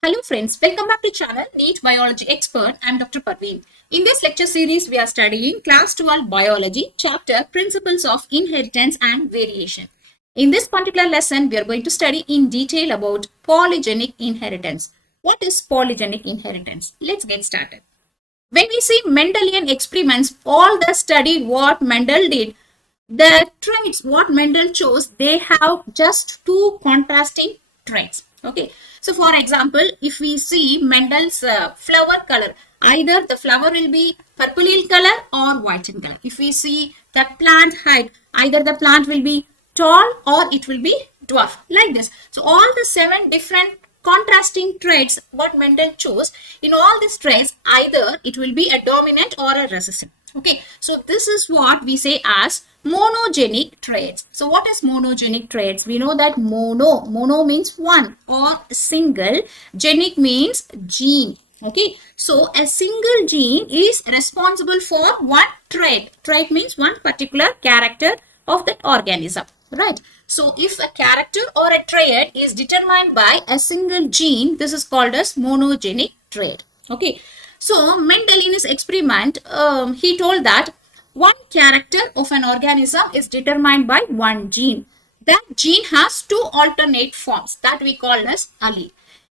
Hello friends, welcome back to channel NEET Biology Expert. I am Dr. Parveen. In this lecture series, we are studying Class 12 Biology, chapter Principles of Inheritance and Variation. In this particular lesson, we are going to study in detail about polygenic inheritance. What is polygenic inheritance? Let's get started. When we see Mendelian experiments, all the study what Mendel did, the traits what Mendel chose, they have just two contrasting traits. Okay, so for example, if we see Mendel's flower color, either the flower will be purple in color or white in color. If we see that plant height, either the plant will be tall or it will be dwarf, like this. So all the 7 different contrasting traits what Mendel chose, in all these traits either it will be a dominant or a recessive. Okay, so this is what we say as monogenic traits. So what is monogenic traits? We know that mono means one or single, genic means gene. Okay, so a single gene is responsible for one trait. Trait means one particular character of that organism, right? So if a character or a trait is determined by a single gene, this is called as monogenic trait. Okay, so Mendel in his experiment, he told that one character of an organism is determined by one gene. That gene has 2 alternate forms that we call as allele.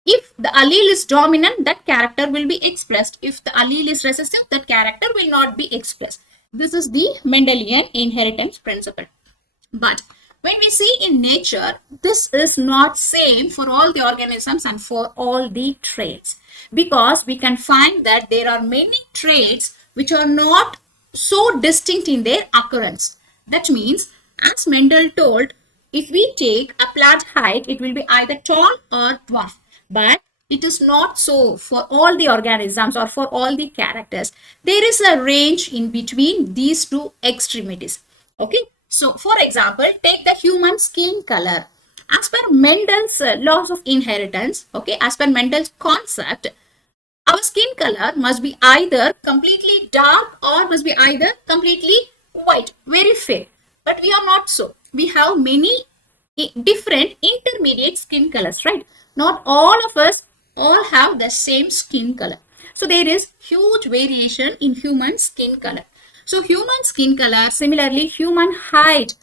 If the allele is dominant, that character will be expressed. If the allele is recessive, that character will not be expressed. This is the Mendelian inheritance principle. But when we see in nature, this is not same for all the organisms and for all the traits, because we can find that there are many traits which are not so distinct in their occurrence. That means, as Mendel told, if we take a plant height, it will be either tall or dwarf. But it is not so for all the organisms or for all the characters. There is a range in between these two extremities. Okay. So, for example, take the human skin color. As per Mendel's laws of inheritance, okay, as per Mendel's concept, our skin color must be either completely dark or must be either completely white, very fair. But we are not so. We have many different intermediate skin colors, right? Not all of us all have the same skin color. So there is huge variation in human skin color. So human skin color, similarly human height.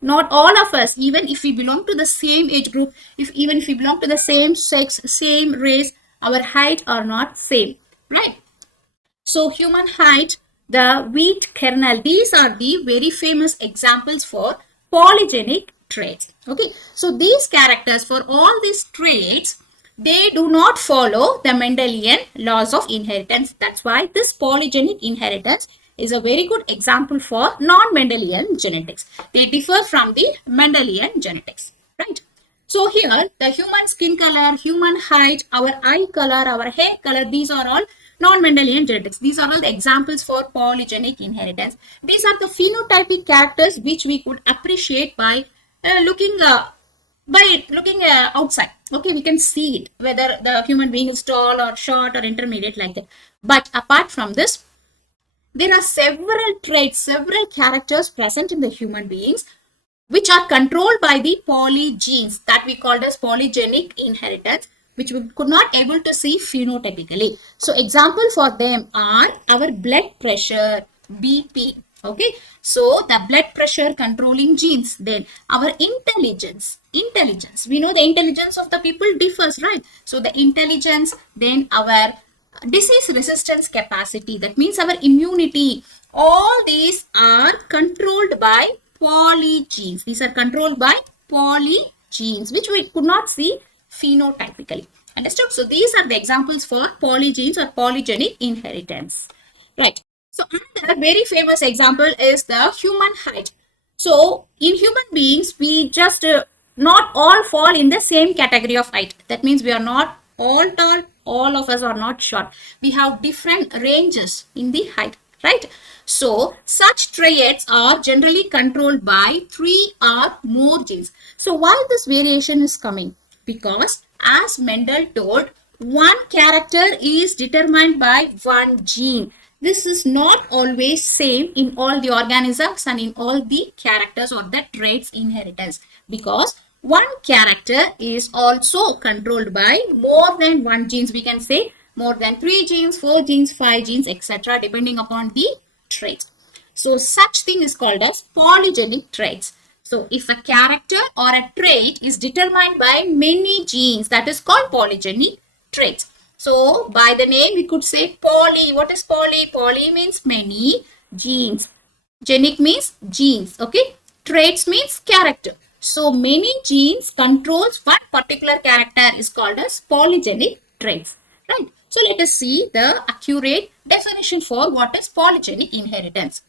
Not all of us, even if we belong to the same age group, even if we belong to the same sex, same race, our height are not same, right? So human height, the wheat kernel, these are the very famous examples for polygenic traits. Okay, so these characters for all these traits, they do not follow the Mendelian laws of inheritance. That's why this polygenic inheritance is a very good example for non-Mendelian genetics. They differ from the Mendelian genetics, right? So here, the human skin color, human height, our eye color, our hair color, these are all non-Mendelian genetics. These are all the examples for polygenic inheritance. These are the phenotypic characters which we could appreciate by looking outside. Okay, we can see it, whether the human being is tall or short or intermediate, like that. But apart from this, there are several traits, several characters present in the human beings which are controlled by the polygenes that we called as polygenic inheritance, which we could not able to see phenotypically. So example for them are our blood pressure, BP. Okay, so the blood pressure controlling genes. Then our intelligence. We know the intelligence of the people differs, right? So the intelligence, then our disease resistance capacity, that means our immunity, all these are controlled by polygenes. These are controlled by polygenes, which we could not see phenotypically. Understood? So these are the examples for polygenes or polygenic inheritance. Right. So another very famous example is the human height. So in human beings, we just not all fall in the same category of height. That means we are not all tall, all of us are not short. We have different ranges in the height, right? So such traits are generally controlled by 3 or more genes. So why this variation is coming? Because as Mendel told, one character is determined by one gene. This is not always same in all the organisms and in all the characters or the traits inheritance, because one character is also controlled by more than one genes. We can say more than 3 genes, 4 genes, 5 genes, etc. depending upon the trait. So such thing is called as polygenic traits. So if a character or a trait is determined by many genes, that is called polygenic traits. So by the name we could say poly. What is poly? Poly means many genes. Genic means genes. Okay. Traits means character. So many genes controls one particular character is called as polygenic traits. Right. So let us see the accurate definition for what is polygenic inheritance.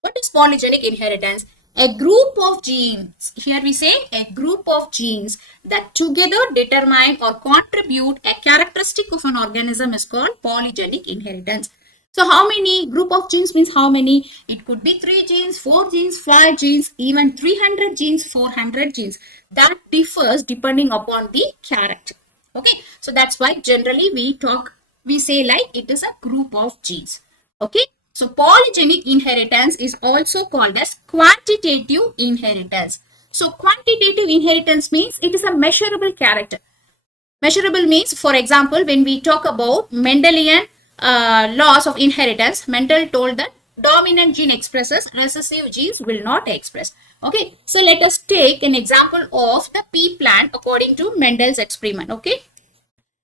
What is polygenic inheritance? A group of genes. Here we say a group of genes that together determine or contribute a characteristic of an organism is called polygenic inheritance. So how many group of genes means how many? It could be 3 genes, 4 genes, 5 genes, even 300 genes, 400 genes. That differs depending upon the character. Okay. So that's why generally we say like it is a group of genes. Okay. So polygenic inheritance is also called as quantitative inheritance. So quantitative inheritance means it is a measurable character. Measurable means, for example, when we talk about Mendelian laws of inheritance, Mendel told that dominant gene expresses, recessive genes will not express. Okay, so let us take an example of the pea plant according to Mendel's experiment. Okay,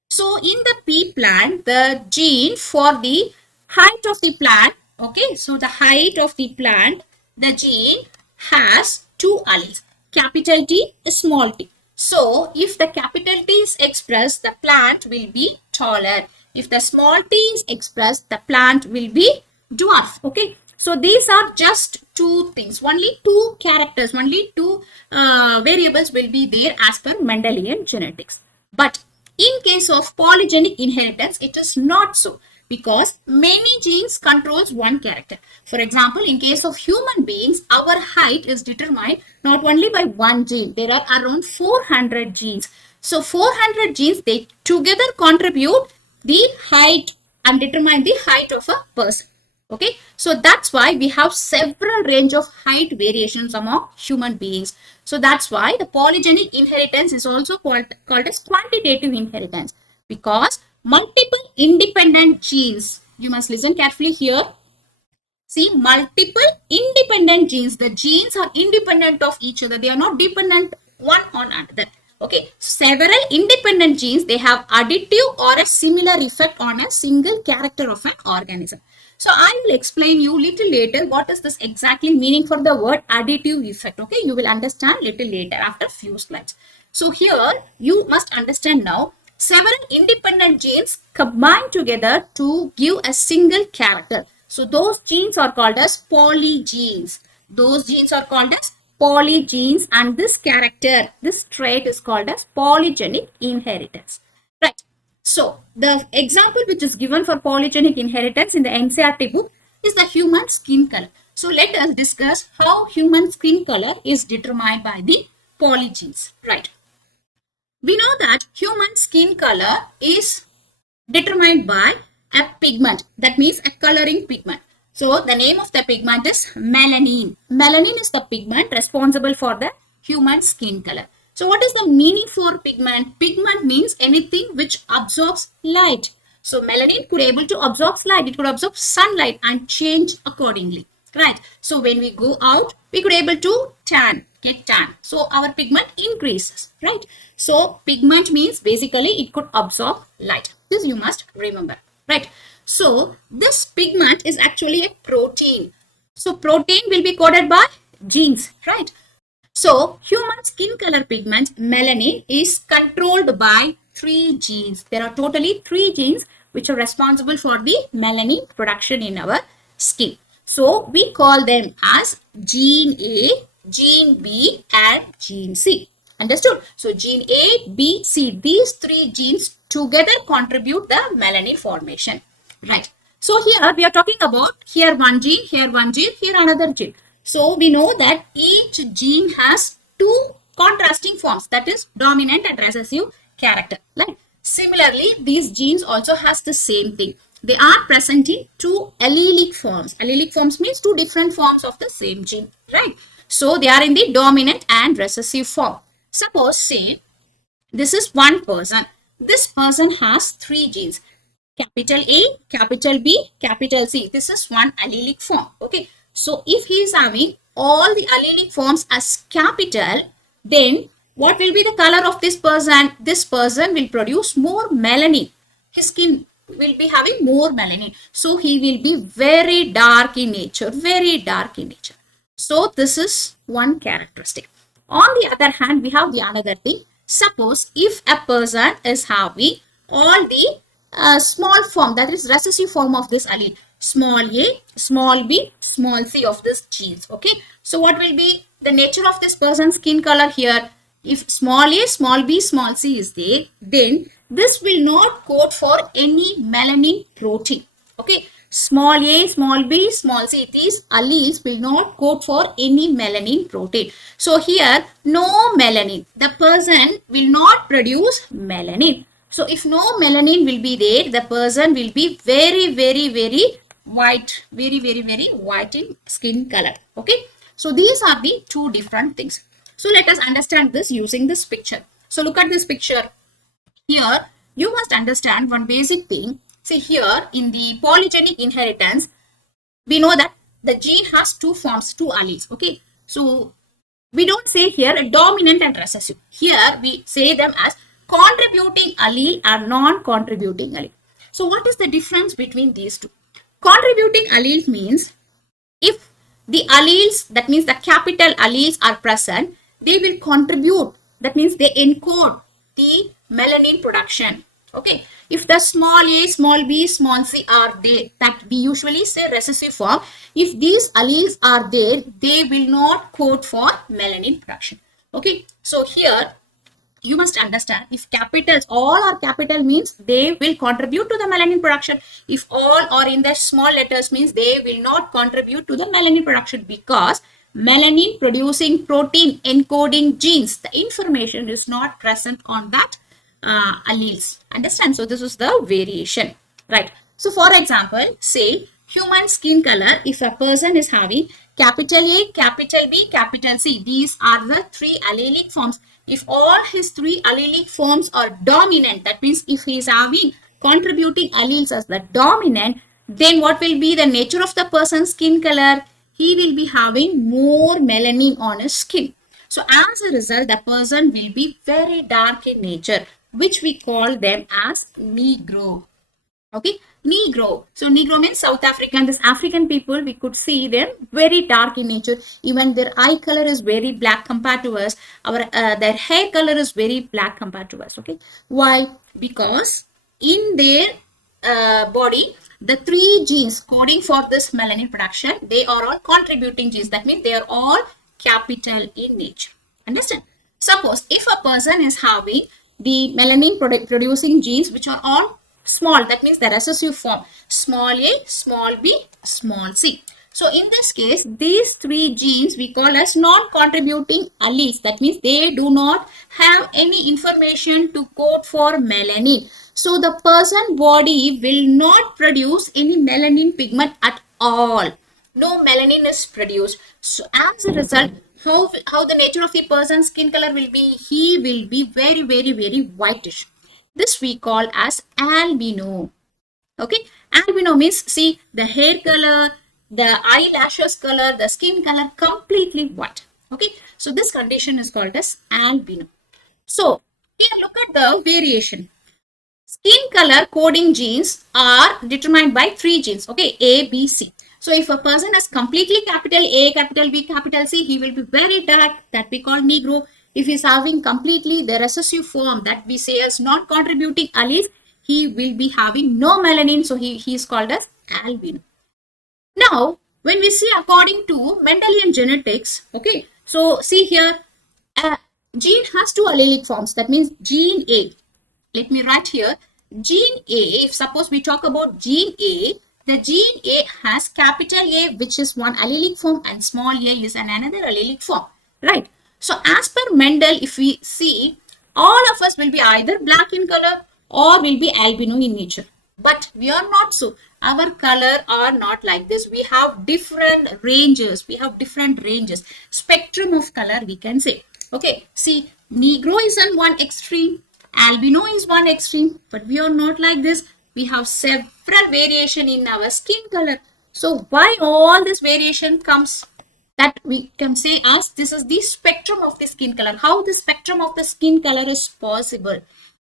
so in the pea plant, the gene for the height of the plant, okay, so the height of the plant, the gene has 2 alleles, capital T, small t. So if the capital T is expressed, the plant will be taller. If the small t is expressed, the plant will be dwarf. Okay. So these are just 2 things. Only 2 characters, only 2 variables will be there as per Mendelian genetics. But in case of polygenic inheritance, it is not so, because many genes controls one character. For example, in case of human beings, our height is determined not only by one gene. There are around 400 genes. So 400 genes, they together contribute the height and determine the height of a person. Okay, so that's why we have several range of height variations among human beings. So that's why the polygenic inheritance is also called as quantitative inheritance, because multiple independent genes, you must listen carefully here. See, multiple independent genes, the genes are independent of each other. They are not dependent one on another. Okay, several independent genes, they have additive or a similar effect on a single character of an organism. So I will explain you little later what is this exactly meaning for the word additive effect. Okay, you will understand little later after few slides. So here you must understand now, several independent genes combine together to give a single character. So those genes are called as polygenes. Those genes are called as polygenes, and this character, this trait is called as polygenic inheritance. Right. So the example which is given for polygenic inheritance in the Ncert book is the human skin color. So let us discuss how human skin color is determined by the polygenes. Right. We know that human skin color is determined by a pigment. That means a coloring pigment. So the name of the pigment is melanin. Melanin is the pigment responsible for the human skin color. So what is the meaning for pigment? Pigment means anything which absorbs light. So melanin could able to absorb light. It could absorb sunlight and change accordingly. Right. So when we go out, we could able to get tan. So our pigment increases. Right. So pigment means basically it could absorb light. This you must remember. Right. So this pigment is actually a protein. So protein will be coded by genes. Right. So human skin color pigment melanin is controlled by 3 genes. There are totally 3 genes which are responsible for the melanin production in our skin. So we call them as gene A, gene B and gene C. Understood? So gene A, B, C, these 3 genes together contribute the melanin formation. Right. So here we are talking about here one gene, here another gene. So we know that each gene has 2 contrasting forms, that is dominant and recessive character. Right. Similarly, these genes also has the same thing. They are present in 2 allelic forms. Allelic forms means 2 different forms of the same gene. Right. So they are in the dominant and recessive form. Suppose, say, this is one person. This person has three genes. Capital A, capital B, capital C. This is one allelic form. Okay. So if he is having all the allelic forms as capital, then what will be the color of this person? This person will produce more melanin. His skin will be having more melanin. So he will be very dark in nature. Very dark in nature. So this is one characteristic. On the other hand, we have the another thing. Suppose if a person is having all the small form, that is recessive form of this allele, small a, small b, small c of this genes. Okay. So what will be the nature of this person's skin color here? If small a, small b, small c is there, then this will not code for any melanin protein. Okay. Small a, small b, small c, these alleles will not code for any melanin protein. So here, no melanin. The person will not produce melanin. So if no melanin will be there, the person will be very, very, very white, very, very, very white in skin color. Okay. So these are the two different things. So let us understand this using this picture. So look at this picture. Here, you must understand one basic thing. See here in the polygenic inheritance, we know that the gene has two forms, two alleles. Okay. So we don't say here a dominant and recessive. Here we say them as contributing allele and non-contributing allele. So what is the difference between these two? Contributing allele means if the alleles, that means the capital alleles are present, they will contribute. That means they encode the melanin production. Okay. If the small a, small b, small c are there, that we usually say recessive form, if these alleles are there, they will not code for melanin production. Okay. So here you must understand, if capitals, all are capital means they will contribute to the melanin production. If all are in the small letters means they will not contribute to the melanin production, because melanin producing protein encoding genes, the information is not present on that alleles. Understand? So this is the variation, right? So for example, say human skin color, if a person is having capital A, capital B, capital C, these are the three allelic forms. If all his three allelic forms are dominant, that means if he is having contributing alleles as the dominant, then what will be the nature of the person's skin color? He will be having more melanin on his skin. So as a result, the person will be very dark in nature, which we call them as Negro. Okay, Negro. So Negro means South African. This African people, we could see them very dark in nature. Even their eye color is very black compared to us. Their hair color is very black compared to us. Okay, why? Because in their body, the three genes coding for this melanin production, they are all contributing genes. That means they are all capital in nature. Understand? Suppose if a person is having the melanin producing genes which are all small, that means the recessive form, small a, small b, small c. So in this case, these three genes we call as non-contributing alleles. That means they do not have any information to code for melanin. So the person body will not produce any melanin pigment at all. No melanin is produced. So as a result, how the nature of the person's skin color will be? He will be very, very, very whitish. This we call as albino. Okay, albino means, see, the hair color, the eyelashes color, the skin color completely white. Okay, so this condition is called as albino. So here look at the variation. Skin color coding genes are determined by three genes. Okay, A, B, C. So if a person has completely capital A, capital B, capital C, he will be very dark, that we call Negro. If he is having completely the recessive form, that we say as not contributing alleles, he will be having no melanin, so he is called as albino. Now, when we see according to Mendelian genetics, okay, so see here, gene has two allelic forms. That means gene A. Let me write here, gene A. If suppose we talk about gene A, the gene A has capital A, which is one allelic form, and small a is another allelic form, right? So as per Mendel, if we see, all of us will be either black in color or will be albino in nature. But we are not so. Our color are not like this. We have different ranges. Spectrum of color, we can say. Okay, see, Negro is on one extreme, albino is one extreme, but we are not like this. We have several variation in our skin color. So why all this variation comes? That we can say as this is the spectrum of the skin color. How the spectrum of the skin color is possible?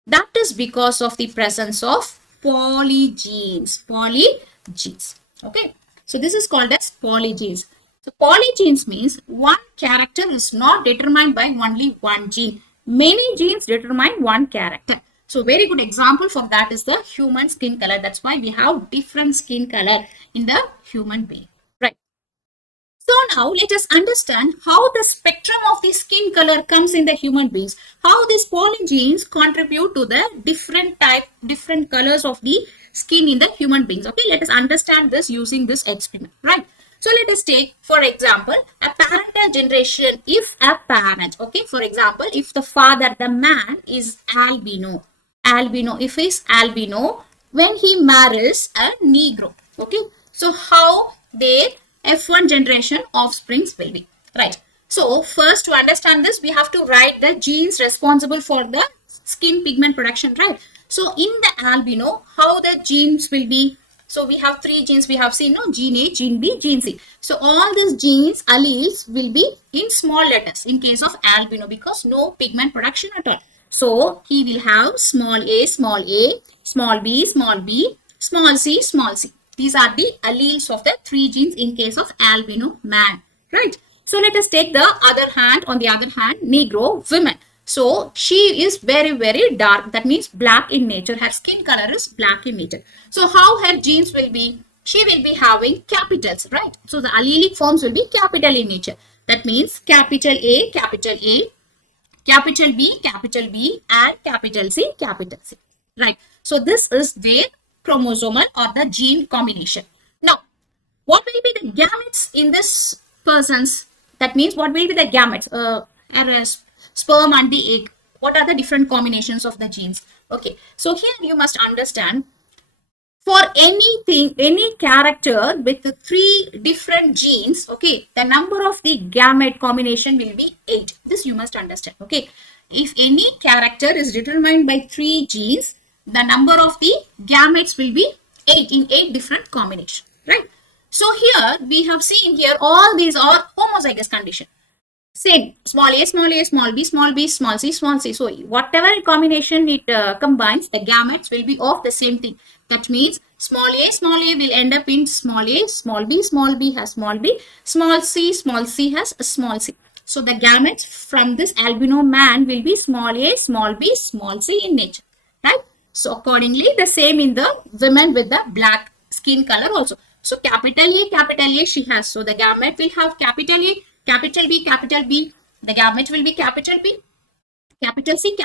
That is because of the presence of polygenes. Polygenes. Okay. So this is called as polygenes. So polygenes means one character is not determined by only one gene. Many genes determine one character. So very good example for that is the human skin color. That's why we have different skin color in the human being. Right. So now let us understand how the spectrum of the skin color comes in the human beings. How these polygenes contribute to the different colors of the skin in the human beings. Okay, let us understand this using this experiment. Right. So let us take, for example, a parental generation. If a parent, okay, for example, if the father, the man is albino, if he's albino, when he marries a Negro, okay, so how their F1 generation offsprings will be, right? So first to understand this, we have to write the genes responsible for the skin pigment production, right? So in the albino, how the genes will be? So we have three genes we have seen, no? Gene A, Gene B, Gene C. So all these genes, alleles, will be in small letters in case of albino because no pigment production at all. So he will have small a, small b, small b, small c, small c. These are the alleles of the three genes in case of albino man, right? So let us take the other hand, on the other hand, Negro women. So she is very, very dark. That means black in nature. Her skin color is black in nature. So how her genes will be? She will be having capitals, right? So the allelic forms will be capital in nature. That means capital A, capital B, and capital C, capital C. Right. So this is their chromosomal or the gene combination. Now, what will be the gametes in this person's? That means what will be the gametes? Sperm and the egg. What are the different combinations of the genes? Okay. So here you must understand, for anything, any character with the three different genes, okay, the number of the gamete combination will be 8. This you must understand, okay. If any character is determined by 3 genes, the number of the gametes will be 8 in 8 different combinations, right? So here we have seen here all these are homozygous condition. Same, small a, small b, small c, small c. So whatever combination it combines, the gametes will be of the same thing. That means small a will end up in small a, small b has small b, small c has a small c. So the gametes from this albino man will be small a, small b, small c in nature, right? So accordingly, the same in the women with the black skin color also. So capital A she has. So the gamete will have capital A, capital B, the gamete will be capital B, capital C,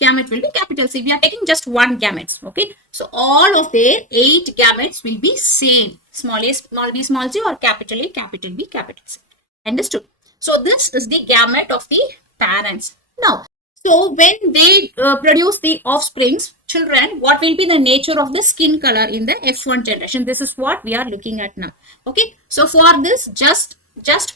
gamete will be capital C. We are taking just one gametes, okay? So all of their 8 gametes will be same, small a, small b, small c, or capital A, capital B, capital C. Understood? So this is the gamete of the parents. Now, so when they produce the offsprings, children, what will be the nature of the skin color in the F1 generation? This is what we are looking at now. Okay. So for this, just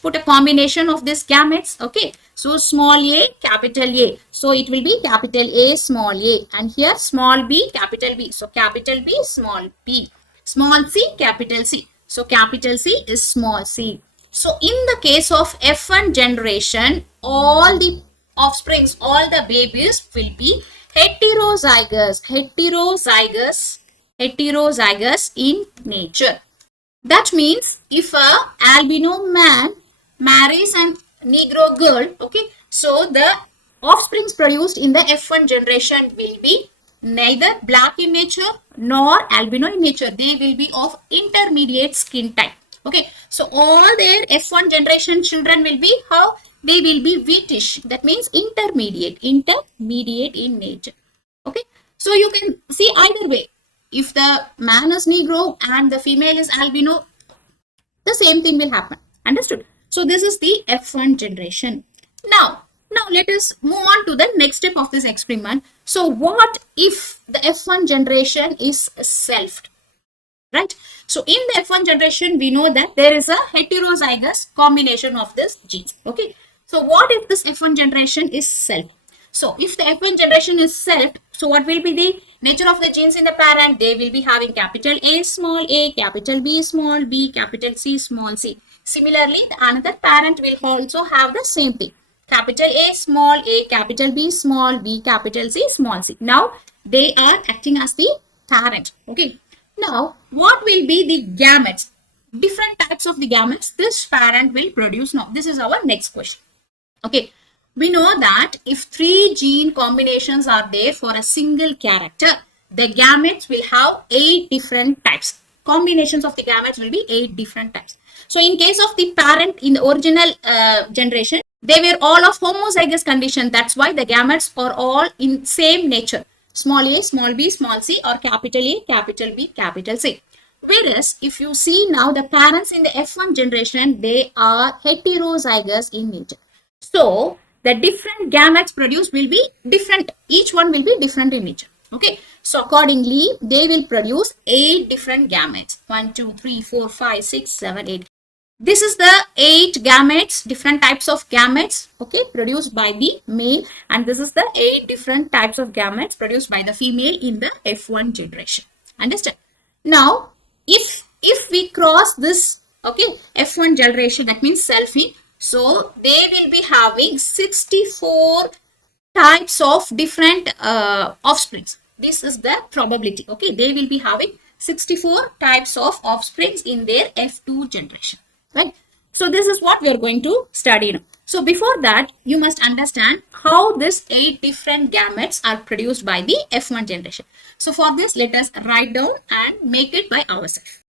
put a combination of these gametes. Okay. So small a, capital A. So it will be capital A, small a. And here small b, capital B. So capital B, small b. Small c, capital C. So capital C is small c. So in the case of F1 generation, all the offsprings, all the babies will be heterozygous in nature. That means if a albino man marries an Negro girl, okay, so the offsprings produced in the F1 generation will be neither black in nature nor albino in nature. They will be of intermediate skin type. Okay, so all their F1 generation children will be how? They will be wheatish. That means intermediate in nature. Okay, so you can see either way. If the man is Negro and the female is albino, the same thing will happen. Understood? So this is the F1 generation. Now let us move on to the next step of this experiment. So what if the F1 generation is selfed? Right? So in the F1 generation, we know that there is a heterozygous combination of this genes. Okay. So what if this F1 generation is self? So if the F1 generation is self, so what will be the nature of the genes in the parent? They will be having capital A small a, capital B small b, capital C small c. Similarly, the another parent will also have the same thing. Capital A small a, capital B small b, capital C small c. Now they are acting as the parent. Okay. Now what will be the gametes? Different types of the gametes this parent will produce. Now this is our next question. Okay, we know that if three gene combinations are there for a single character, the gametes will have 8 different types. Combinations of the gametes will be 8 different types. So in case of the parent in the original generation, they were all of homozygous condition. That's why the gametes are all in same nature. Small a, small b, small c, or capital A, capital B, capital C. Whereas if you see now the parents in the F1 generation, they are heterozygous in nature. So the different gametes produced will be different. Each one will be different in nature. Okay. So accordingly, they will produce 8 different gametes. 1, 2, 3, 4, 5, 6, 7, 8. This is the 8 gametes, different types of gametes, okay, produced by the male, and this is the 8 different types of gametes produced by the female in the F1 generation. Understand? Now, if we cross this, okay, F1 generation, that means selfie, so they will be having 64 types of different offsprings. This is the probability, okay, they will be having 64 types of offsprings in their F2 generation. Right. So this is what we are going to study now. So before that, you must understand how this 8 different gametes are produced by the F1 generation. So for this, let us write down and make it by ourselves.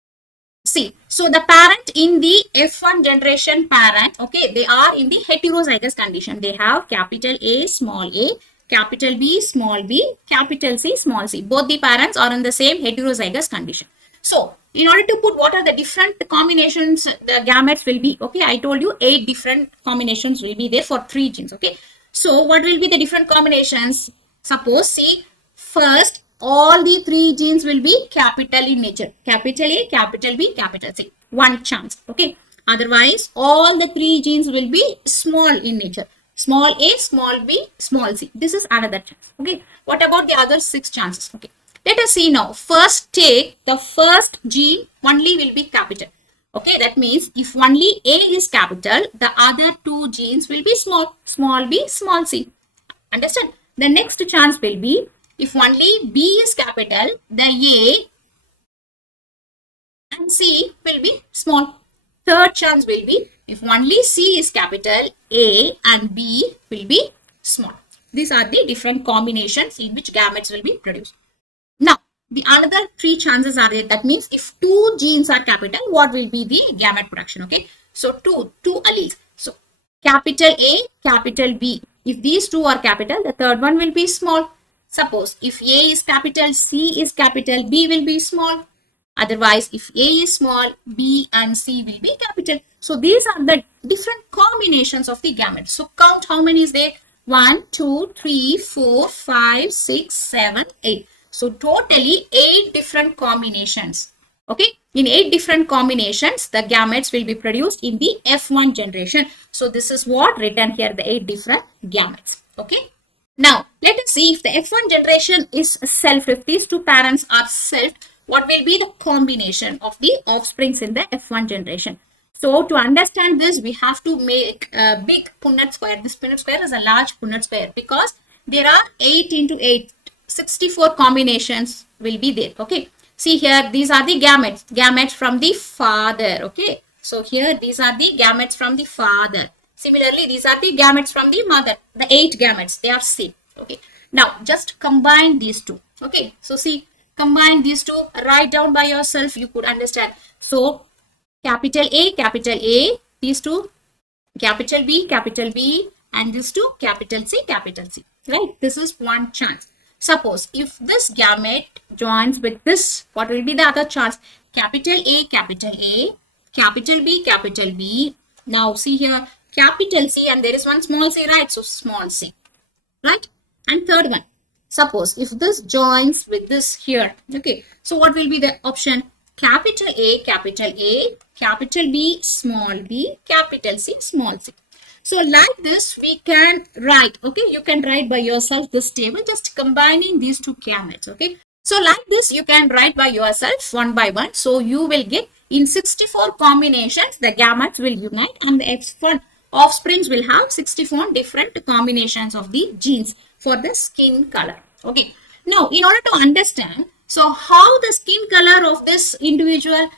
See, so the parent in the F1 generation parent, okay, they are in the heterozygous condition. They have capital A, small a, capital B, small b, capital C, small c. Both the parents are in the same heterozygous condition. So, in order to put what are the different combinations the gametes will be, okay, I told you 8 different combinations will be there for 3 genes, okay. So, what will be the different combinations? Suppose, see, first, all the 3 genes will be capital in nature. Capital A, capital B, capital C. One chance, okay. Otherwise, all the 3 genes will be small in nature. Small a, small b, small c. This is another chance, okay. What about the other 6 chances, okay. Let us see now. First, take the first gene only will be capital. Okay, that means if only A is capital, the other 2 genes will be small. Small b, small c. Understand? The next chance will be if only B is capital, the A and C will be small. Third chance will be if only C is capital, A and B will be small. These are the different combinations in which gametes will be produced. Now, the another 3 chances are there. That means if 2 genes are capital, what will be the gamete production? Okay. So, two alleles. So, capital A, capital B. If these 2 are capital, the third one will be small. Suppose if A is capital, C is capital, B will be small. Otherwise, if A is small, B and C will be capital. So, these are the different combinations of the gametes. So, count how many is there? 1, 2, 3, 4, 5, 6, 7, 8. So, totally 8 different combinations. Okay. In 8 different combinations, the gametes will be produced in the F1 generation. So, this is what written here, the 8 different gametes. Okay. Now, let us see if the F1 generation is self. If these 2 parents are self, what will be the combination of the offsprings in the F1 generation? So, to understand this, we have to make a big Punnett square. This Punnett square is a large Punnett square because there are 8 into 8. 64 combinations will be there. Okay. See here, these are the gametes from the father. Okay. So here, these are the gametes from the father. Similarly, these are the gametes from the mother. The 8 gametes, they are same. Okay. Now, just combine these 2. Okay. So see, combine these 2. Write down by yourself. You could understand. So, capital A, these 2, capital B, and these 2, capital C. Right. This is one chance. Suppose if this gamete joins with this, what will be the other chance? Capital A, capital B. Now see here, capital C and there is one small c, right? So small c, right? And third one, suppose if this joins with this here, okay. So what will be the option? Capital A, capital B, small b, capital C, small c. So like this, we can write, okay, you can write by yourself this table, just combining these two gametes, okay. So like this, you can write by yourself one by one. So you will get in 64 combinations, the gametes will unite and the offsprings will have 64 different combinations of the genes for the skin color, okay. Now, in order to understand, so how the skin color of this individual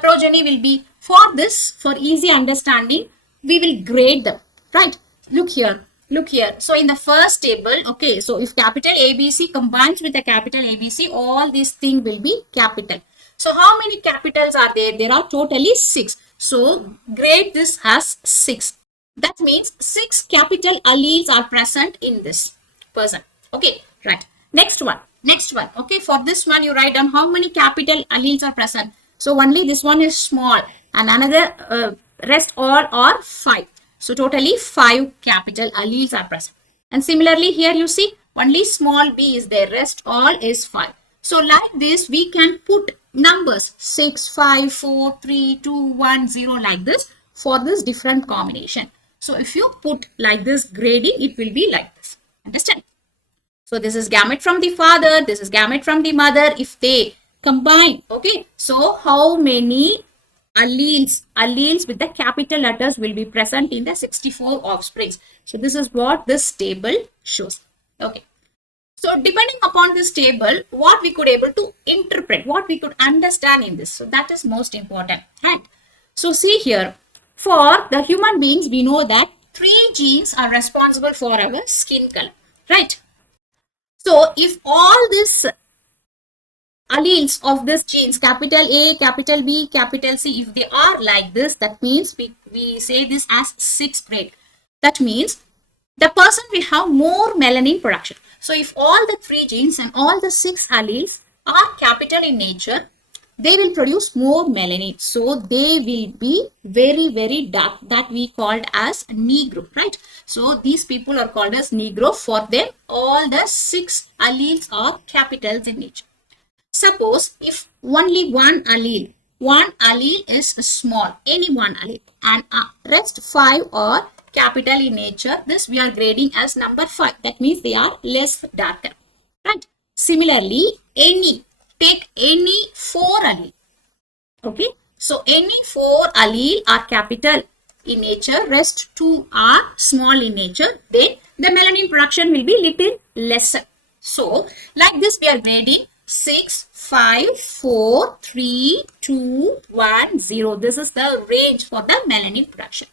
progeny will be, for this, for easy understanding, we will grade them, right? Look here, look here. So in the first table, okay, so if capital ABC combines with the capital ABC, all these things will be capital. So how many capitals are there? There are totally 6. So grade this as 6. That means 6 capital alleles are present in this person. Okay, right. Next one. Next one. Okay, for this one, you write down how many capital alleles are present. So only this one is small and another rest all are 5. So totally 5 capital alleles are present. And similarly here you see only small b is there, rest all is 5. So like this we can put numbers 6, 5, 4, 3, 2, 1, 0 like this for this different combination. So if you put like this grading, it will be like this. Understand? So this is gamete from the father, this is gamete from the mother. If they combine, okay, so how many alleles with the capital letters will be present in the 64 offsprings? So this is what this table shows. Okay. So depending upon this table, what we could able to interpret, what we could understand in this. So that is most important, right? So see here, for the human beings, we know that 3 genes are responsible for our skin color, right? So if all these alleles of this genes, capital A, capital B, capital C, if they are like this, that means we say this as 6th grade. That means the person will have more melanin production. So if all the 3 genes and all the 6 alleles are capital in nature, they will produce more melanin. So they will be very, very dark. That we called as Negro, right? So these people are called as Negro. For them, all the 6 alleles are capitals in nature. Suppose if only one allele is small, any one allele, and rest 5 are capital in nature, this we are grading as number 5. That means they are less darker, right? Similarly, take any 4 allele, okay? So any 4 allele are capital in nature, rest 2 are small in nature, then the melanin production will be little lesser. So like this we are grading 6, 5, 4, 3, 2, 1, 0. This is the range for the melanin production.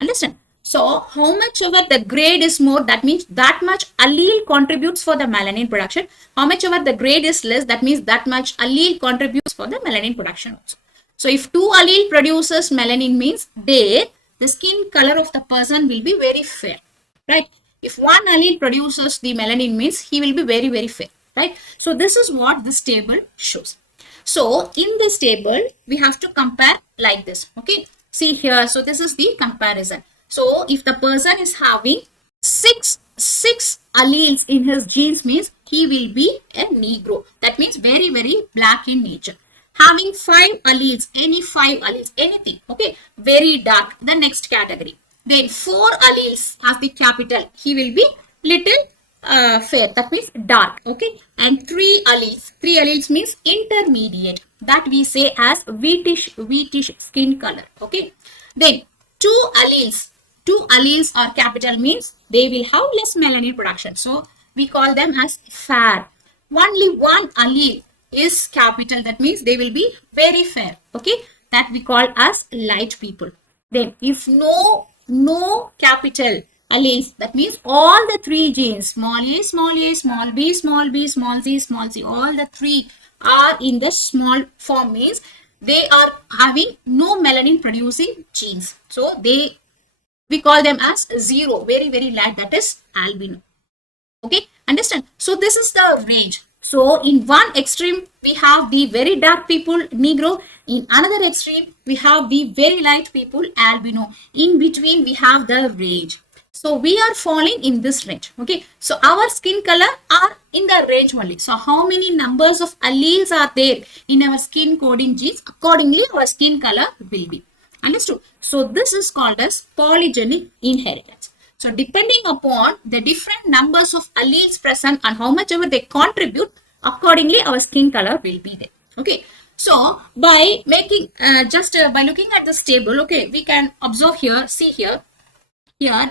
Understand? So how much ever the grade is more, that means that much allele contributes for the melanin production. How much ever the grade is less, that means that much allele contributes for the melanin production also. So if 2 allele produces melanin, means there the skin color of the person will be very fair, right? If 1 allele produces the melanin, means he will be very, very fair, right? So this is what this table shows. So in this table, we have to compare like this, okay? See here, so this is the comparison. So if the person is having 6 alleles in his genes, means he will be a Negro. That means very, very black in nature. Having 5 alleles, any 5 alleles, anything, okay, very dark, the next category. Then 4 alleles have the capital, he will be little fair, that means dark, okay. And 3 alleles means intermediate, that we say as wheatish skin color, okay. Then 2 alleles are capital, means they will have less melanin production, so we call them as fair. Only 1 allele is capital, that means they will be very fair, okay, that we call as light people. Then if no capital alleles, that means all the 3 genes, small a, small b, small b, small c, all the 3 are in the small form, means they are having no melanin producing genes. So we call them as 0, very, very light, that is albino. Okay, understand? So this is the range. So in one extreme, we have the very dark people, Negro. In another extreme, we have the very light people, albino. In between, we have the range. So we are falling in this range. Okay, so our skin color are in the range only. So how many numbers of alleles are there in our skin coding genes? Accordingly, our skin color will be. Understood? So this is called as polygenic inheritance. So depending upon the different numbers of alleles present and how much ever they contribute, accordingly our skin color will be there. Okay. So by making by looking at this table, okay, we can observe here, see here,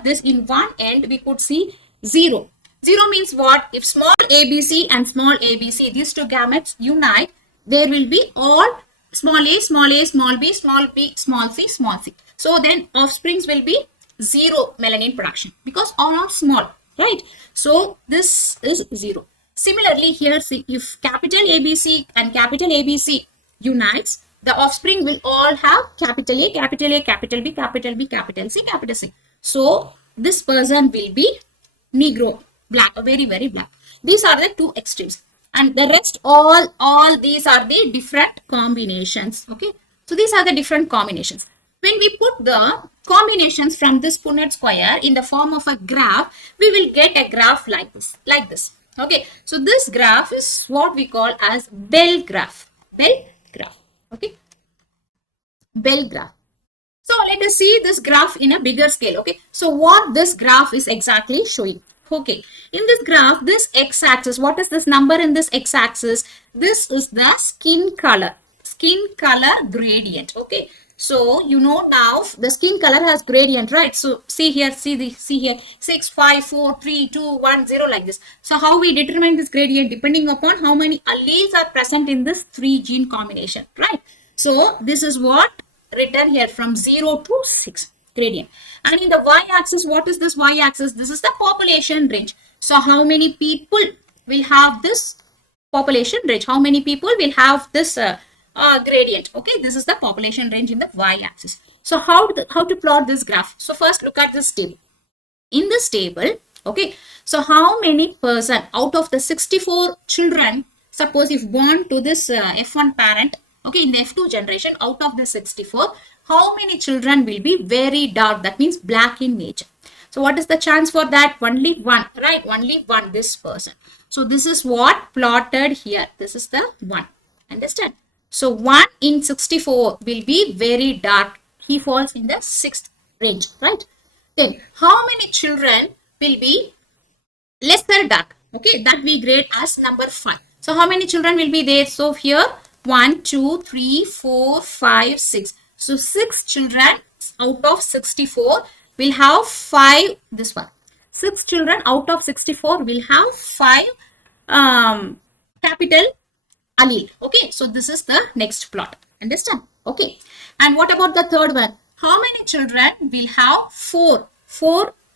this in one end we could see 0. 0 means what? If small abc and small abc, these two gametes unite, there will be all small a, small a, small b, small b, small c, small c. So then offsprings will be 0 melanin production because all are small, right? So this is 0. Similarly here, see, if capital ABC and capital ABC unites, the offspring will all have capital A, capital A, capital B, capital B, capital C, capital C. So this person will be Negro, black, very, very black. These are the two extremes. And the rest, all these are the different combinations. Okay. So these are the different combinations. When we put the combinations from this Punnett square in the form of a graph, we will get a graph like this. Okay. So this graph is what we call as bell graph. Bell graph. Okay. Bell graph. So let us see this graph in a bigger scale. Okay. So what this graph is exactly showing. Okay. In this graph, this x-axis, what is this number in this x-axis? This is the skin color gradient. Okay. So you know now the skin color has gradient, right? So see here, see here, 6, 5, 4, 3, 2, 1, 0 like this. So how we determine this gradient? Depending upon how many alleles are present in this 3 gene combination, right? So this is what written here from 0 to 6 gradient. And in the y-axis, what is this y-axis? This is the population range. So how many people will have this population range? How many people will have this gradient? Okay, this is the population range in the y-axis. So how to plot this graph? So first look at this table. In this table, okay, so how many person out of the 64 children, suppose if born to this F1 parent, okay, in the F2 generation, out of the 64, how many children will be very dark? That means black in nature. So what is the chance for that? Only one, right? Only one, this person. So this is what plotted here. This is the 1. Understand? So 1 in 64 will be very dark. He falls in the 6th range, right? Then how many children will be lesser dark? Okay, that we grade as number 5. So how many children will be there? So here 1, 2, 3, 4, 5, 6. So 6 children out of 64 will have 5, this one. 6 children out of 64 will have 5 capital allele. Okay, so this is the next plot. Understand? Okay. And what about the third one? How many children will have 4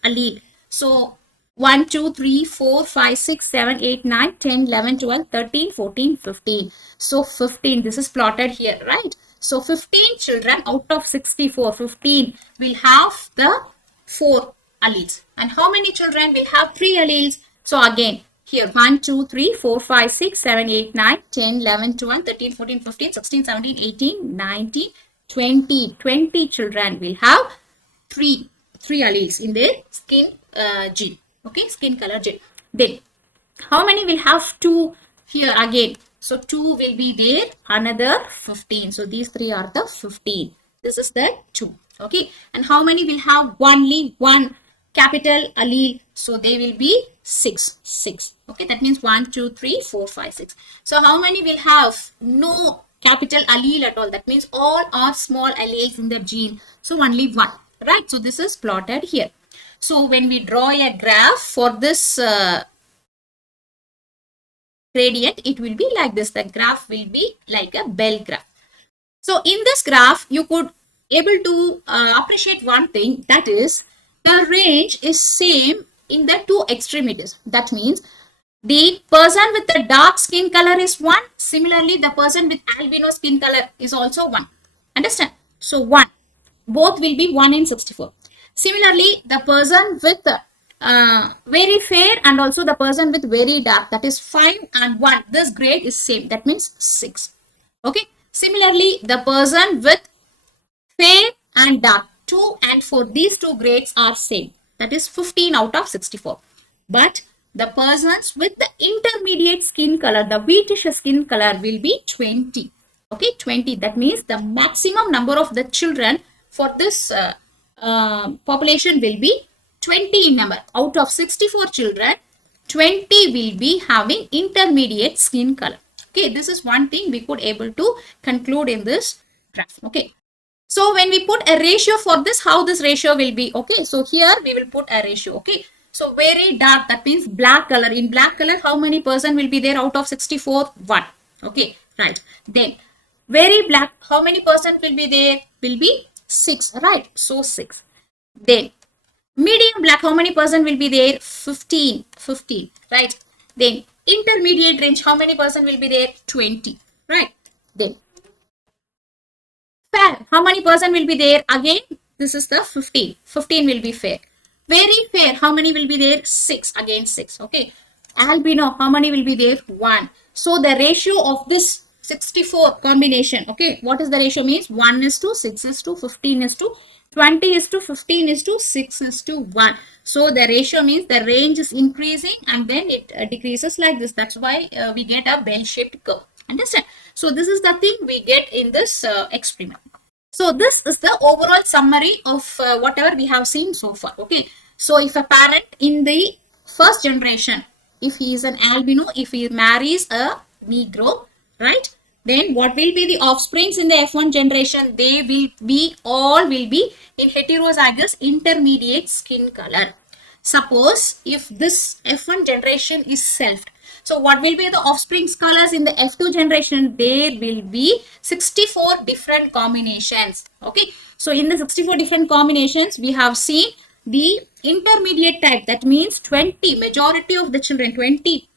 allele? So 1, 2, 3, 4, 5, 6, 7, 8, 9, 10, 11, 12, 13, 14, 15. So 15, this is plotted here, right? So 15 children out of 64, 15 will have the 4 alleles. And how many children will have 3 alleles? So again, here 1, 2, 3, 4, 5, 6, 7, 8, 9, 10, 11, 12, 13, 14, 15, 16, 17, 18, 19, 20. 20 children will have 3 alleles in their skin gene. Okay, skin color gene. Then, how many will have 2 here again? So, 2 will be there, another 15. So, these 3 are the 15. This is the 2. Okay, and how many will have only 1 capital allele? So, they will be 6. Okay, that means 1, 2, 3, 4, 5, 6. So, how many will have no capital allele at all? That means all are small alleles in the gene. So, only 1. Right, so this is plotted here. So when we draw a graph for this gradient, it will be like this. The graph will be like a bell graph. So in this graph, you could able to appreciate one thing, that is the range is same in the 2 extremities. That means the person with the dark skin color is 1. Similarly, the person with albino skin color is also 1. Understand? So 1. Both will be 1 in 64. Similarly, the person with very fair and also the person with very dark, that is 5 and 1. This grade is same. That means 6. Okay. Similarly, the person with fair and dark, 2 and 4. These 2 grades are same. That is 15 out of 64. But the persons with the intermediate skin color, the wheatish skin color will be 20. Okay, 20. That means the maximum number of the children for this population will be 20 in number. Out of 64 children, 20 will be having intermediate skin color. Okay, this is one thing we could able to conclude in this graph. Okay, so when we put a ratio for this, how this ratio will be? Okay, so here we will put a ratio. Okay, so very dark, that means black color. In black color, how many percent will be there out of 64? 1. Okay, right. Then very black, how many percent will be there? Will be 6, right? So 6. Then medium black, how many percent will be there? 15, right? Then intermediate range, how many percent will be there? 20, right? Then fair, how many percent will be there? Again, this is the 15 will be fair. Very fair, how many will be there? 6, again 6, okay. Albino, how many will be there? 1. So the ratio of this 64 combination, okay, what is the ratio means? 1 is to 6 is to 15 is to 20 is to 15 is to 6 is to 1. So the ratio means the range is increasing and then it decreases like this. That's why we get a bell-shaped curve. Understand? So this is the thing we get in this experiment. So this is the overall summary of whatever we have seen so far. Okay. So if a parent in the first generation, if he is an albino, if he marries a Negro, right? Then what will be the offsprings in the F1 generation? They will be, all will be in heterozygous intermediate skin color. Suppose if this F1 generation is selfed, so what will be the offsprings colors in the F2 generation? There will be 64 different combinations. Okay. So in the 64 different combinations, we have seen the intermediate type. That means 20, majority of the children, 20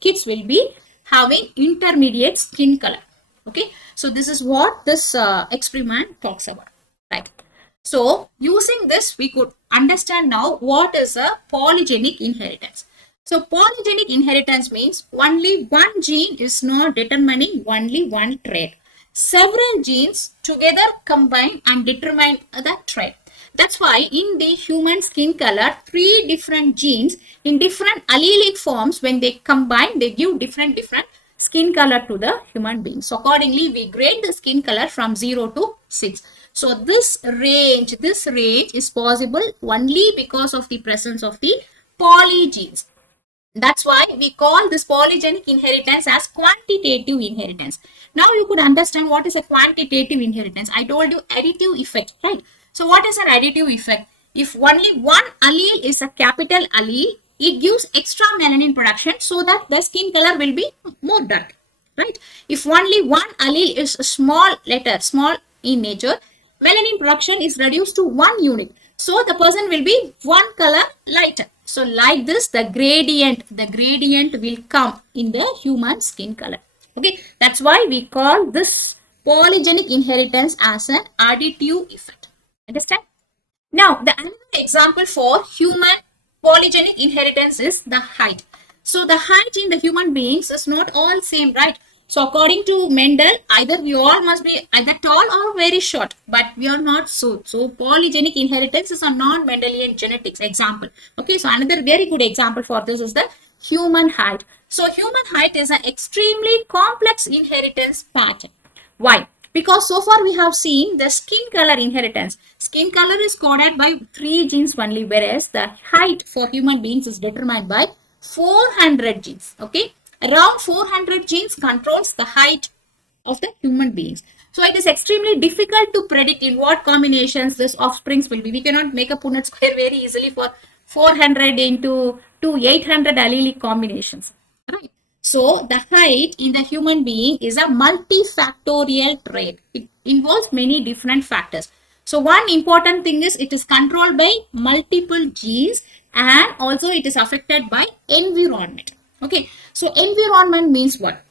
kids will be having intermediate skin color. Okay. So this is what this experiment talks about. Right. So using this, we could understand now what is a polygenic inheritance. So polygenic inheritance means only one gene is not determining only one trait. Several genes together combine and determine the trait. That's why in the human skin color, 3 different genes in different allelic forms, when they combine, they give different skin color to the human being. So accordingly, we grade the skin color from 0 to 6. So this range is possible only because of the presence of the polygenes. That's why we call this polygenic inheritance as quantitative inheritance. Now you could understand what is a quantitative inheritance. I told you additive effect, right? So what is an additive effect? If only one allele is a capital allele, it gives extra melanin production so that the skin color will be more dark, right? If only one allele is a small letter, small in nature, melanin production is reduced to 1 unit. So the person will be 1 color lighter. So like this, the gradient will come in the human skin color. Okay, that's why we call this polygenic inheritance as an additive effect. Understand? Now, the another example for human polygenic inheritance is the height. So the height in the human beings is not all same, right? So according to Mendel, either we all must be either tall or very short, but we are not so. So polygenic inheritance is a non-Mendelian genetics example. Okay, so another very good example for this is the human height. So human height is an extremely complex inheritance pattern. Why? Because so far we have seen the skin color inheritance. Skin color is coded by 3 genes only, whereas the height for human beings is determined by 400 genes. Okay. Around 400 genes controls the height of the human beings. So it is extremely difficult to predict in what combinations this offsprings will be. We cannot make a Punnett square very easily for 400 into 800 allelic combinations. Right. So the height in the human being is a multifactorial trait. It involves many different factors. So one important thing is it is controlled by multiple genes and also it is affected by environment. Okay, so environment means what?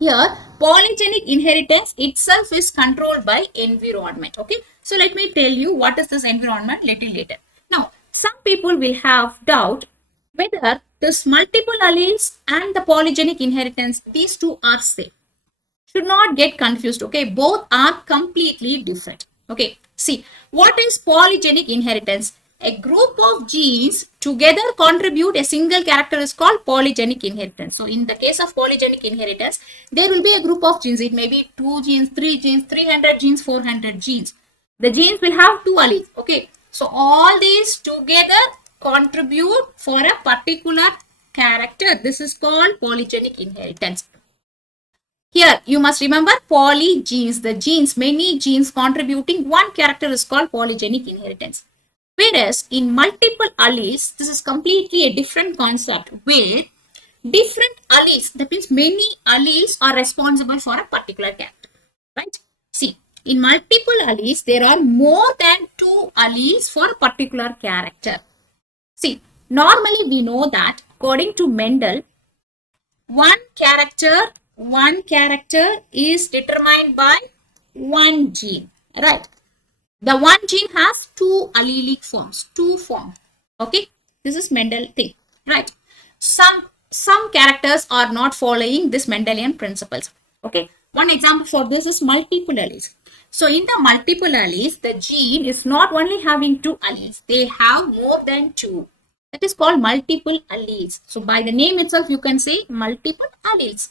Here, polygenic inheritance itself is controlled by environment. Okay, so let me tell you what is this environment little later. Now, some people will have doubt whether this multiple alleles and the polygenic inheritance, these two are same. Should not get confused. Okay, both are completely different. Okay, see, what is polygenic inheritance? A group of genes together contribute a single character is called polygenic inheritance. So in the case of polygenic inheritance, there will be a group of genes. It may be 2 genes, 3 genes, 300 genes, 400 genes. The genes will have two alleles. Okay. So all these together contribute for a particular character. This is called polygenic inheritance. Here you must remember polygenes. The genes, many genes contributing one character is called polygenic inheritance. Whereas in multiple alleles, this is completely a different concept where different alleles, that means many alleles are responsible for a particular character. Right? See, in multiple alleles, there are more than two alleles for a particular character. See, normally we know that according to Mendel, one character is determined by one gene, right? The one gene has two allelic forms, two forms. Okay, this is Mendel thing, right? Some characters are not following this Mendelian principles. Okay, one example for this is multiple alleles. So in the multiple alleles, the gene is not only having two alleles, they have more than two. That is called multiple alleles. So by the name itself, you can say multiple alleles.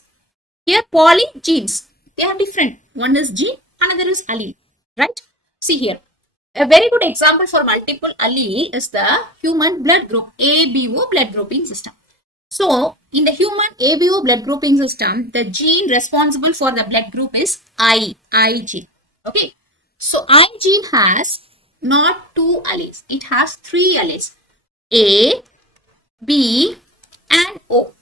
Here polygenes, they are different. One is gene, another is allele, right? See here, a very good example for multiple allele is the human blood group, ABO blood grouping system. So in the human ABO blood grouping system, the gene responsible for the blood group is I gene. Okay, so I gene has not two alleles, it has three alleles, A, B and O.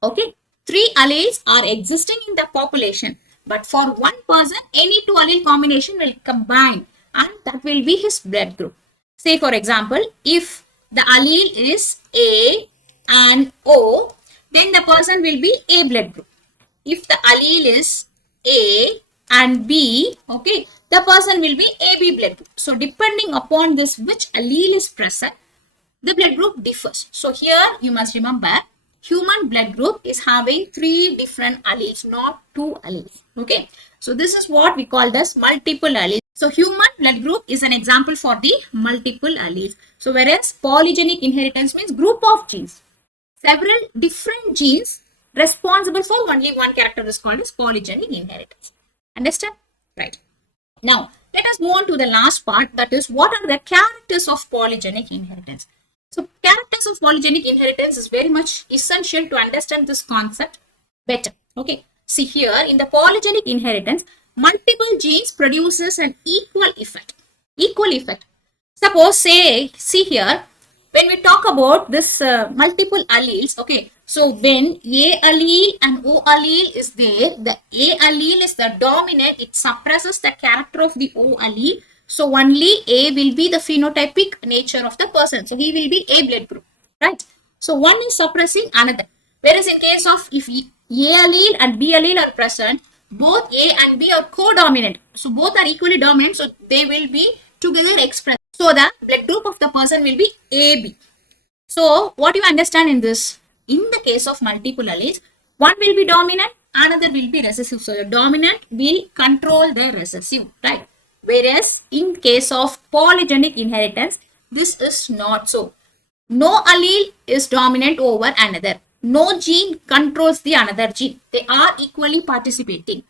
Okay, three alleles are existing in the population, but for one person, any two allele combination will combine and that will be his blood group. Say for example, if the allele is A and O, then the person will be A blood group. If the allele is A and B, okay, the person will be AB blood group. So depending upon this, which allele is present, the blood group differs. So here you must remember, human blood group is having three different alleles, not two alleles. Okay, so this is what we call as multiple alleles. So human blood group is an example for the multiple alleles. So whereas polygenic inheritance means group of genes, several different genes responsible for only one character is called as polygenic inheritance. Understand? Right. Now let us move on to the last part, that is what are the characters of polygenic inheritance. So characters of polygenic inheritance is very much essential to understand this concept better. Okay. See here, in the polygenic inheritance, multiple genes produces an equal effect. Equal effect. Suppose see here, when we talk about this multiple alleles, okay. So when A allele and O allele is there, the A allele is the dominant, it suppresses the character of the O allele. So only A will be the phenotypic nature of the person. So he will be A blood group, right? So one is suppressing another. Whereas in case of if A allele and B allele are present, both A and B are co-dominant. So both are equally dominant. So they will be together expressed. So the blood group of the person will be AB. So what you understand in this? In the case of multiple alleles, one will be dominant, another will be recessive. So the dominant will control the recessive, right? Whereas in case of polygenic inheritance, this is not so. No allele is dominant over another. No gene controls the another gene. They are equally participating.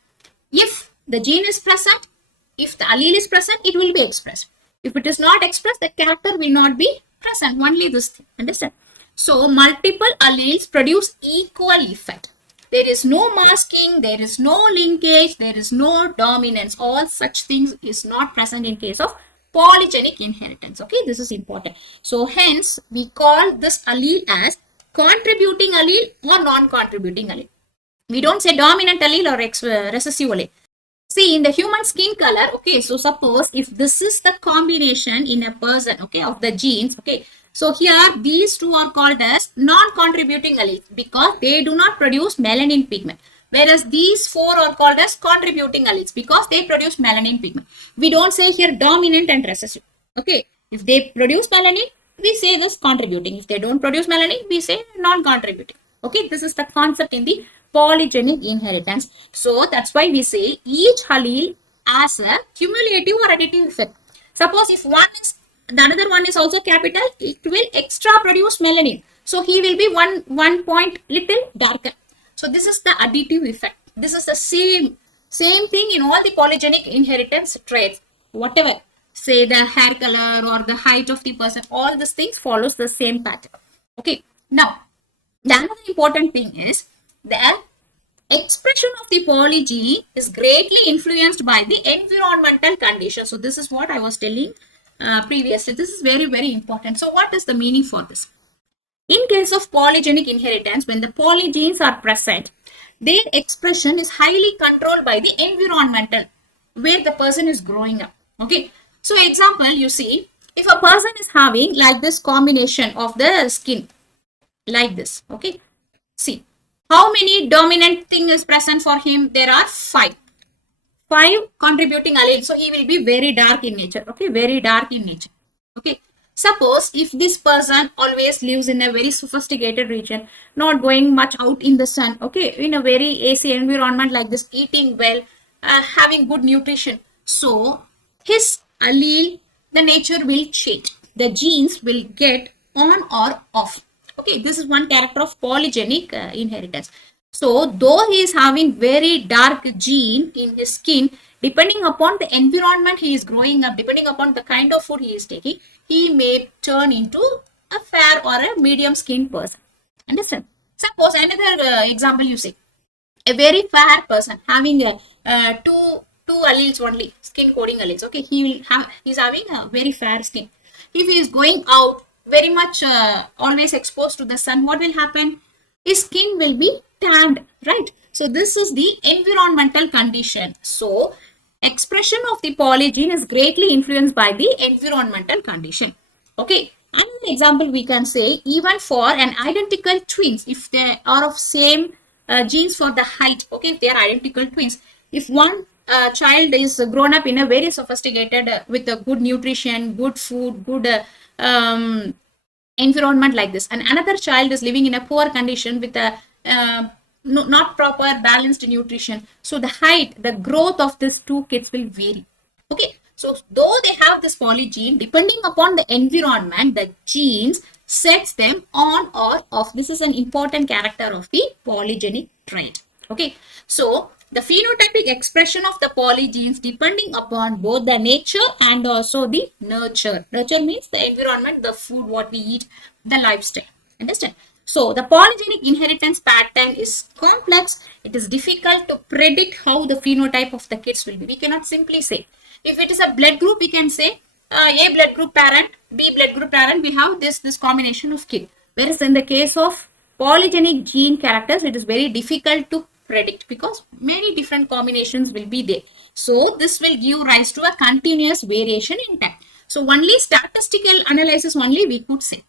If the gene is present, if the allele is present, it will be expressed. If it is not expressed, the character will not be present. Only this thing. Understand? So multiple alleles produce equal effect. There is no masking, there is no linkage, there is no dominance. All such things is not present in case of polygenic inheritance. Okay, this is important. So hence we call this allele as contributing allele or non-contributing allele. We don't say dominant allele or recessive allele. See, in the human skin color, okay, so suppose if this is the combination in a person, okay, of the genes, okay, so here these two are called as non-contributing alleles because they do not produce melanin pigment. Whereas these four are called as contributing alleles because they produce melanin pigment. We don't say here dominant and recessive. Okay, if they produce melanin, we say this contributing. If they don't produce melanin, we say non-contributing. Okay, this is the concept in the polygenic inheritance. So that's why we say each allele has a cumulative or additive effect. Suppose if one is, the another one is also capital, it will extra produce melanin. So he will be one point little darker. So this is the additive effect. This is the same thing in all the polygenic inheritance traits. Whatever say the hair color or the height of the person, all these things follows the same pattern. Okay. Now, the another important thing is the expression of the polygene is greatly influenced by the environmental conditions. So this is what I was telling previously. This is very, very important. So what is the meaning for this? In case of polygenic inheritance, when the polygenes are present, their expression is highly controlled by the environmental where the person is growing up. Okay. So example, you see, if a person is having like this combination of the skin, like this. Okay. See, how many dominant thing is present for him? There are five contributing alleles. So he will be very dark in nature. Okay, very dark in nature. Okay. Suppose if this person always lives in a very sophisticated region, not going much out in the sun, okay, in a very AC environment like this, eating well, having good nutrition. So his allele, the nature will change. The genes will get on or off. Okay, this is one character of polygenic inheritance. So, though he is having very dark gene in his skin, depending upon the environment he is growing up, depending upon the kind of food he is taking, he may turn into a fair or a medium skin person. Understand? Suppose another example you say, a very fair person having two alleles only, skin coding alleles. Okay, he's having a very fair skin. If he is going out very much always exposed to the sun, what will happen? His skin will be tanned, right? So this is the environmental condition. So expression of the polygene is greatly influenced by the environmental condition. Okay. Another example we can say, even for an identical twins, if they are of same genes for the height, okay, if they are identical twins, if one child is grown up in a very sophisticated with a good nutrition, good food, good environment like this, and another child is living in a poor condition with a not proper balanced nutrition, so the height, the growth of these two kids will vary. Okay, so though they have this polygene, depending upon the environment, the genes sets them on or off. This is an important character of the polygenic trait. Okay, so the phenotypic expression of the polygenes depending upon both the nature and also the nurture. Nurture means the environment, the food, what we eat, the lifestyle. Understand? So the polygenic inheritance pattern is complex. It is difficult to predict how the phenotype of the kids will be. We cannot simply say. If it is a blood group, we can say A blood group parent, B blood group parent, we have this combination of kid. Whereas in the case of polygenic gene characters, it is very difficult to predict because many different combinations will be there. So this will give rise to a continuous variation in time. So only statistical analysis only we could say.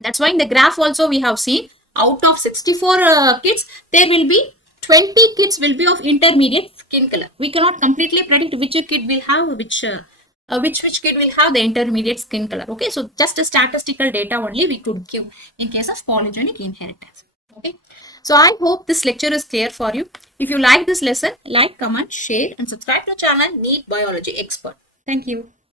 That's why in the graph also we have seen out of 64 kids, there will be 20 kids will be of intermediate skin color. We cannot completely predict which kid will have which kid will have the intermediate skin color. Okay, so just a statistical data only we could give in case of polygenic inheritance. Okay, so I hope this lecture is clear for you. If you like this lesson, like, comment, share and subscribe to the channel NEET Biology Expert. Thank you.